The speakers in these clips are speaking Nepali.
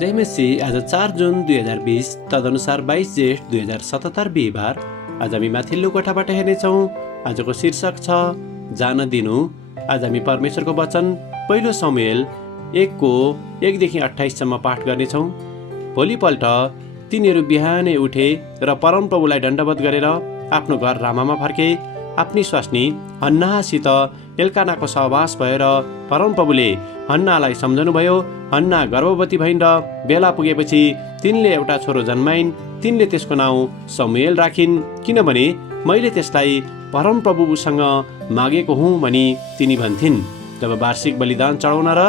जय मसीह। आज 4 जुन 2020 तदनुसार 22 जेठ 2077 बिहिबार। आज हामी माथिल्लो कोठाबाट हेर्नेछौँ। आजको शीर्षक छ जान दिनु। आज हामी परमेश्वरको वचन पहिलो समुएल 1:1-28 पाठ गर्नेछौँ। भोलिपल्ट तिनीहरू बिहानै उठे र परमप्रभुलाई दण्डवत गरेर आफ्नो घर रामामा फर्के। आफ्नी स्वास्नी हन्नासित एल्कानाको सहवास भएर परमप्रभुले हन्नालाई सम्झनुभयो। हन्ना गर्भवती भइन् र बेला पुगेपछि तिनले एउटा छोरो जन्माइन्। तिनले त्यसको नाउँ समुएल राखिन्, किनभने मैले त्यसलाई परमप्रभुसँग मागेको हुँ भनी तिनी भन्थिन्। जब वार्षिक बलिदान चढाउन र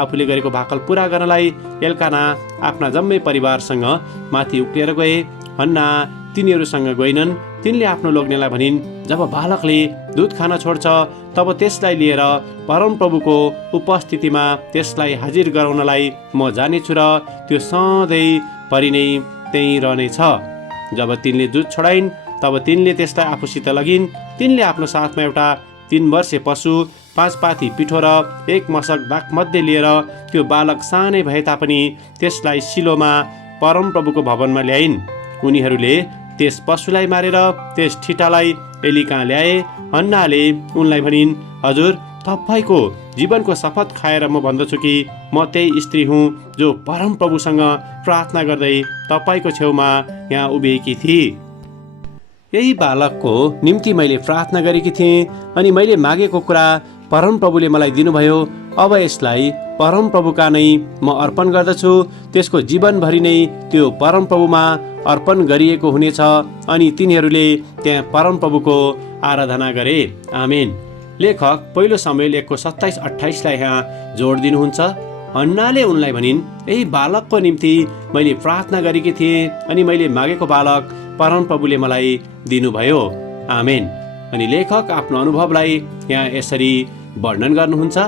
आफूले गरेको भाकल पूरा गर्नलाई एल्काना आफ्ना जम्मै परिवारसँग माथि उक्लिएर गए। हन्ना तिनीहरूसँग गएनन्। तिनले आफ्नो लोग्नेलाई भनिन्, जब बालकले दुध खान छोड्छ तब त्यसलाई लिएर परमप्रभुको उपस्थितिमा त्यसलाई हाजिर गराउनलाई म जानेछु र त्यो सधैँ परि नै त्यहीँ रहनेछ। जब तिनले दुध छोडाइन् तब तिनले त्यसलाई आफूसित लगिन्। तिनले आफ्नो साथमा एउटा 3 वर्षे पशु, 5 पाथी पिठो र 1 मशक दाखमध्ये लिएर त्यो बालक सानै भए तापनि त्यसलाई सिलोमा परमप्रभुको भवनमा ल्याइन्। उनीहरूले त्यस पशुलाई मारेर त्यस ठिटालाई एली कहाँ ल्याए। हन्नाले उनलाई भनिन्, हजुर, तपाईँको जीवनको शपथ खाएर म भन्दछु कि म त्यही स्त्री हुँ जो परमप्रभुसँग प्रार्थना गर्दै तपाईँको छेउमा यहाँ उभिएकी थिए। यही बालकको निम्ति मैले प्रार्थना गरेकी थिएँ अनि मैले मागेको कुरा परमप्रभुले मलाई दिनुभयो। अब यसलाई परमप्रभुका नै म अर्पण गर्दछु। त्यसको जीवनभरि नै त्यो परमप्रभुमा अर्पण गरिएको हुनेछ। अनि तिनीहरूले त्यहाँ परमप्रभुको आराधना गरे। आमेन। लेखक पहिलो समुएल 1:27-28 यहाँ जोड दिनुहुन्छ। हन्नाले उनलाई भनिन्, यही बालकको निम्ति मैले प्रार्थना गरेकी थिएँ अनि मैले मागेको बालक परमप्रभुले मलाई दिनुभयो। आमेन। अनि लेखक आफ्नो अनुभवलाई यहाँ यसरी वर्णन गर्नुहुन्छ।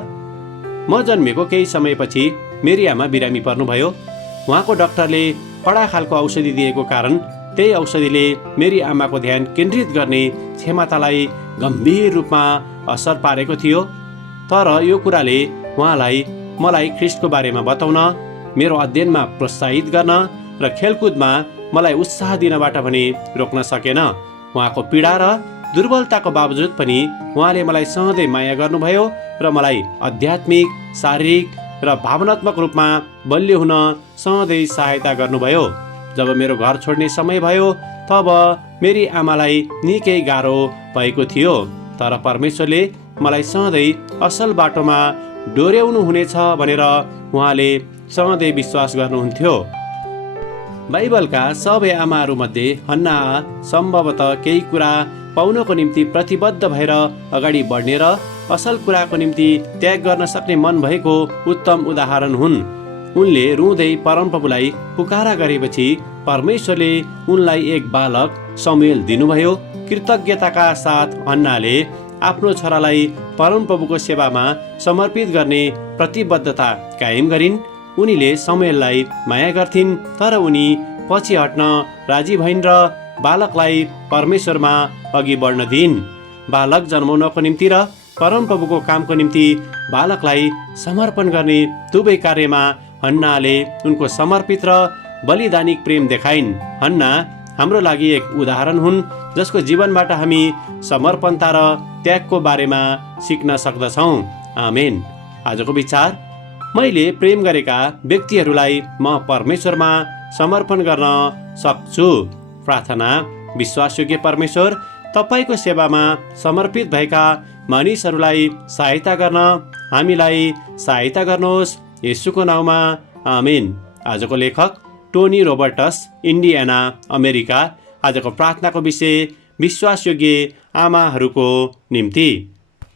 म जन्मेको केही समयपछि मेरी आमा बिरामी पर्नुभयो। उहाँको डाक्टरले कडा खालको औषधि दिएको कारण त्यही औषधिले मेरी आमाको ध्यान केन्द्रित गर्ने क्षमतालाई गम्भीर रूपमा असर पारेको थियो। तर यो कुराले उहाँलाई मलाई ख्रिस्टको बारेमा बताउन, मेरो अध्ययनमा प्रोत्साहित गर्न र खेलकुदमा मलाई उत्साह दिनबाट भने रोक्न सकेन। उहाँको पीडा र दुर्बलताको बावजुद पनि उहाँले मलाई सधैँ माया गर्नुभयो र मलाई आध्यात्मिक, शारीरिक र भावनात्मक रूपमा बलियो हुन सधैँ सहायता गर्नुभयो। जब मेरो घर छोड्ने समय भयो तब मेरी आमालाई निकै गाह्रो भएको थियो। तर परमेश्वरले मलाई सधैँ असल बाटोमा डोर्याउनु हुनेछ भनेर उहाँले सधैँ विश्वास गर्नुहुन्थ्यो। बाइबलका सबै आमाहरूमध्ये हन्ना सम्भवतः केही कुरा पाउनको निम्ति प्रतिबद्ध भएर अगाडि बढ्ने र असल कुराको निम्ति त्याग गर्न सक्ने मन भएको उत्तम उदाहरण हुन्। उनले रुँदै परमप्रभुलाई पुकारा गरेपछि परमेश्वरले उनलाई एक बालक समुएल दिनुभयो। कृतज्ञताका साथ हन्नाले आफ्नो छोरालाई परमप्रभुको सेवामा समर्पित गर्ने प्रतिबद्धता कायम गरिन्। उनीले समुएललाई माया गर्थिन्, तर उनी पछि हट्न राजी भइन् र बालकलाई परमेश्वरमा अघि बढ्न दिइन्। बालक जन्माउनको निम्ति र परमप्रभुको कामको निम्ति बालकलाई समर्पण गर्ने दुवै कार्यमा हन्नाले उनको समर्पित र बलिदानिक प्रेम देखाइन्। हन्ना हाम्रो लागि एक उदाहरण हुन् जसको जीवनबाट हामी समर्पणता र त्यागको बारेमा सिक्न सक्दछौँ। आमेन। आजको विचार, मैले प्रेम गरेका व्यक्तिहरूलाई म परमेश्वरमा समर्पण गर्न सक्छु। प्रार्थना, विश्वासयोग्य परमेश्वर, तपाईँको सेवामा समर्पित भएका मानिसहरूलाई सहायता गर्न हामीलाई सहायता गर्नुहोस्, येशूको नाउँमा। आमेन। आजको लेखक टोनी रोबर्टस, इन्डियाना, अमेरिका। आजको प्रार्थनाको विषय विश्वासयोग्य आमाहरूको निम्ति।